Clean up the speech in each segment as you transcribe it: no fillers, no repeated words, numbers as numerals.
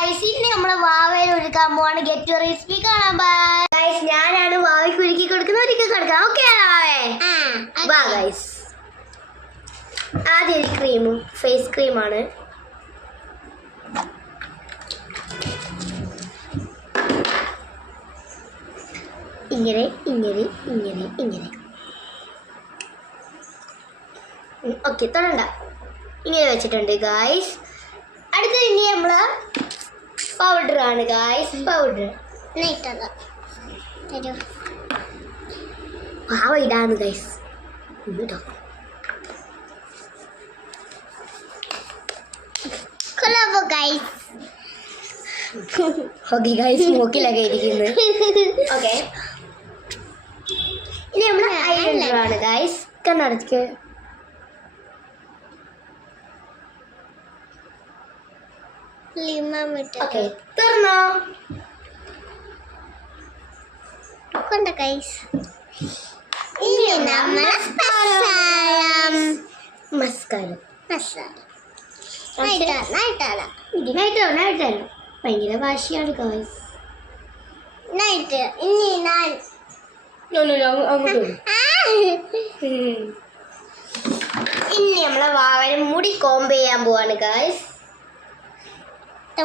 Guys ഇന്ന് നമ്മളെ വാവയിൽ ഒരുക്കാൻ പോവാണ്. ഗെറ്റ് യുവർ റെസിപ്പി കാണാൻ ബൈ ഗൈസ്. ഞാനാണ് വാവയ്ക്ക് ഒരുക്കി കൊടുക്കുന്നത്. ഒരിക്കൽ കൊടുക്കാം. ഓക്കെ വാവേ? വാ ഗൈസ്. ആദ്യം ഒരു ക്രീമും ഫേസ് ക്രീമാണ്. ഇങ്ങനെ ഇങ്ങനെ ഇങ്ങനെ ഇങ്ങനെ. ഓക്കെ, തൊടണ്ട. ഇങ്ങനെ വെച്ചിട്ടുണ്ട് ഗായ്സ്. അടുത്ത ഇനി നമ്മള് പൗഡർ ആണ് ഗായ്സ്. പൗഡർ പാവ ഇടാന്ന് ഗായ്സ്. ഓക്കെ ഗായ്സ്, മൂക്കിലൊക്കെ ഇരിക്കുന്നത്. ഓക്കെ, ഇനി നമ്മള് ഐലൈനർ ആണ് ഗായ്സ്. കണ്ണടച്ച് ഓക്കെ, തുറന്നോ. കൊണ്ട് ഗൈസ് ഇനി നമ്മൾ മസ്കാര ഭയങ്കര വാശിയാണ് ഗൈസ്. ഇനി നമ്മളെ വാവന് മുടി കോംബ് ചെയ്യാൻ പോവാണ് ഗൈസ്.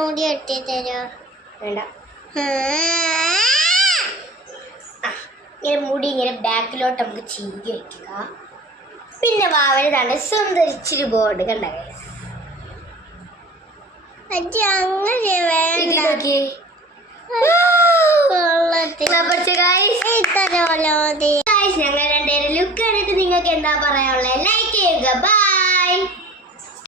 മുടി വെട്ടി തരോ? വേണ്ട. ഇങ്ങനെ മുടി ഇങ്ങനെ ബാക്കിലോട്ട് നമുക്ക് ചീകി വയ്ക്കുക. പിന്നെ വാവന് തന്നെ സുന്ദരിച്ചിരി ബോർഡ് കണ്ട ഗൈസ്. ഞങ്ങൾ രണ്ടുപേരും ലുക്ക് കണ്ടിട്ട് നിങ്ങൾക്ക് എന്താ പറയാനുള്ളത്? ലൈക്ക് ചെയ്യുക. ബൈ.